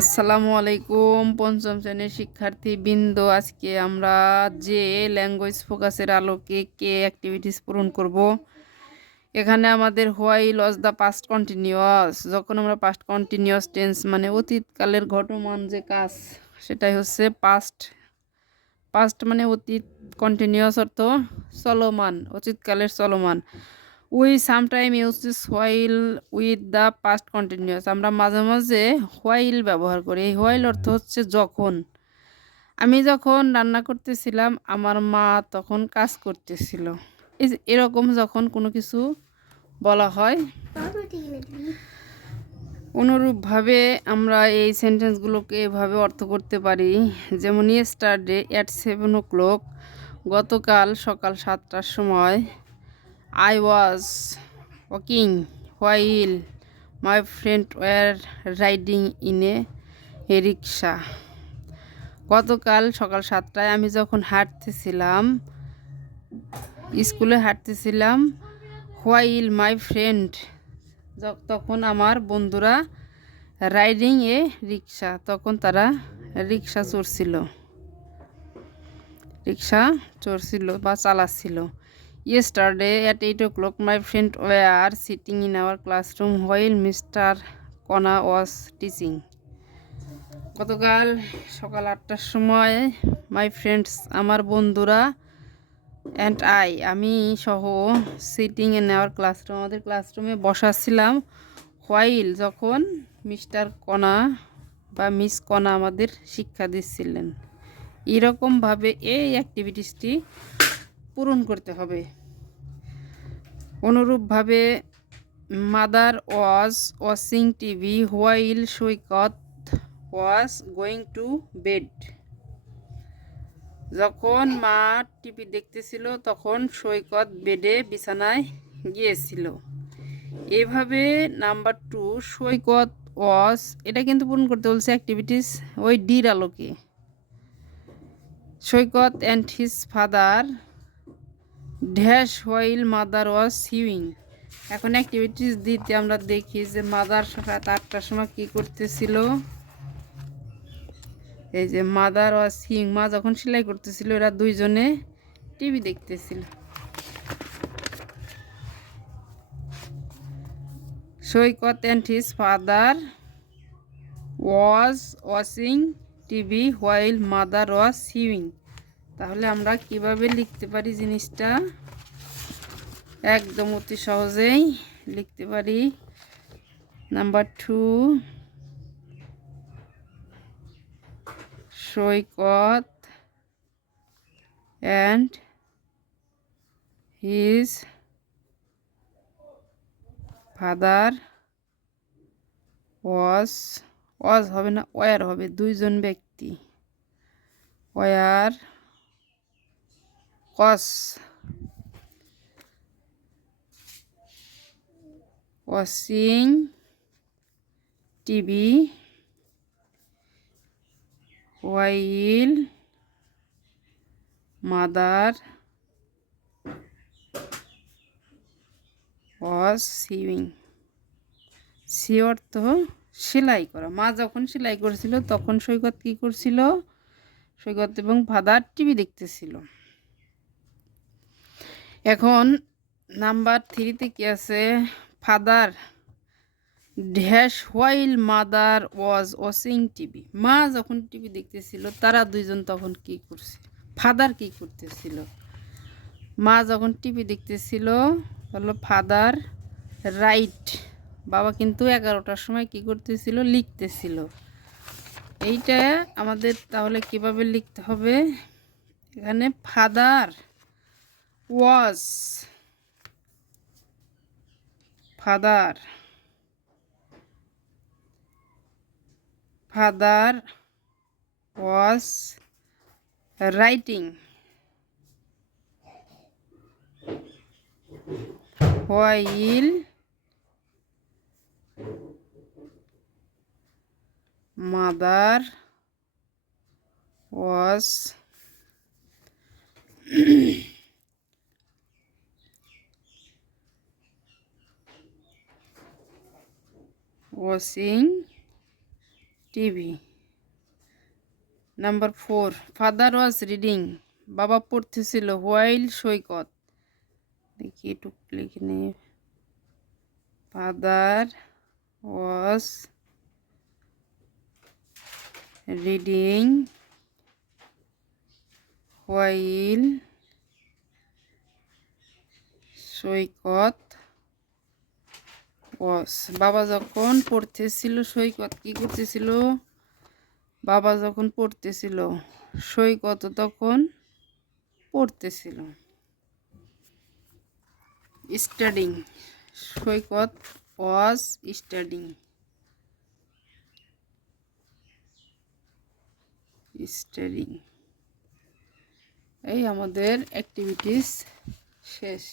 আসসালামু আলাইকুম পঞ্চম শ্রেণীর শিক্ষার্থী বৃন্দ, আজকে আমরা যে ল্যাঙ্গুয়েজ ফোকাসের আলোকে কে অ্যাক্টিভিটিস পূরণ করব। এখানে আমাদের while was the past continuous, যখন আমরা পাস্ট কন্টিনিউয়াস টেন্স মানে অতীতকালের ঘটমান যে কাজ সেটাই হচ্ছে পাস্ট। পাস্ট মানে অতীত, কন্টিনিউয়াস অর্থ চলমান, অতীতকালের চলমান। We sometime use this while with the past continuous, আমরা মাঝে মাঝে হোয়াইল ব্যবহার করি। এই হোয়াইল অর্থ হচ্ছে যখন। আমি যখন রান্না করতেছিলাম আমার মা তখন কাজ করতেছিল, এরকম যখন কোনো কিছু বলা হয়। অনুরূপভাবে আমরা এই সেন্টেন্সগুলোকে এভাবে অর্থ করতে পারি, যেমন ইয়েস্টারডে অ্যাট 7 o'clock, গতকাল সকাল 7টার সময়। I was walking while my friend were riding in a rickshaw, গতকাল সকাল 7টায় আমি যখন হাঁটতেছিলাম, স্কুলে হাঁটতেছিলাম। while my friend, তখন আমার বন্ধুরা রাইডিং এ রিক্সা, তখন তারা রিক্সা চড়ছিল বা চালাচ্ছিল। Yesterday at 8 o'clock, my friend were sitting in our classroom while Mr. Kona was teaching. গতকাল সকাল 8টার সময় মাই ফ্রেন্ডস, আমার বন্ধুরা, অ্যান্ড আমি সহ, সিটিং ইন আওয়ার ক্লাসরুম, আমাদের ক্লাসরুমে বসাছিলাম। হোয়াইল, যখন মিস্টার কণা বা মিস কণা আমাদের শিক্ষা দিচ্ছিলেন। এরকমভাবে এই অ্যাক্টিভিটিসটি পূরণ করতে হবে। অনুরূপভাবে mother was watching TV while Saikat was going to bed, যখন মা টিভি দেখতেছিল তখন সৈকত বেডে বিছানায় গিয়েছিল। এইভাবে নাম্বার 2 সৈকত ওয়াজ, এটা কিন্তু পূরণ করতে বলছে অ্যাক্টিভিটিস ওই ডির আলোকে। Saikat and his father dash while mother was sewing. এখন অ্যাক্টিভিটিস দিতে আমরা দেখি যে মাদার রাত 8টার সময় কী করতেছিল। এই যে মাদার ওয়াজ সিউইং, মা যখন সেলাই করতেছিল এরা দুইজনে টিভি দেখতেছিল। Saikat and his father was watching TV while mother was sewing. তাহলে আমরা কিভাবে লিখতে পারি জিনিসটা, একদম অতি সহজেই লিখতে পারি। Number 2, Saikat and his father was হবে না, ওয়ার হবে, দুইজন ব্যক্তি, were was watching TV while mother was sewing. Sew অর্থ সেলাই করা। মা যখন সেলাই করেছিল তখন সৈকত কী করছিল? সৈকত এবং ফাদার টিভি দেখতেছিল। এখন নাম্বার 3তে কি আছে? ফাদার ড্যাশ হোয়াইল মাদার ওয়াজ ওয়াচিং টিভি, মা যখন টিভি দেখতেছিল তারা দুইজন তখন কি করছে? ফাদার কি করতেছিল? মা যখন টিভি দেখতেছিল হলো ফাদার রাইট, বাবা কিন্তু 11টার সময় কি করতেছিল? লিখতেছিল। এইটা আমাদের তাহলে কিভাবে লিখতে হবে? এখানে father was, father was writing while mother was watching TV. Number 4, father was reading, বাবা পড়তেছিল হোয়াইল সৈকত। দেখি একটু লিখে নিই, ফাদার ওয়াজ রিডিং হোয়াইল সৈকত ওয়াজ, বাবা যখন পড়তেছিল সৈকত কি করতেছিল, বাবা যখন পড়তেছিল সৈকত তখন পড়তেছিল। Studying, Saikat was studying. Studying. এই আমাদের অ্যাক্টিভিটিস শেষ।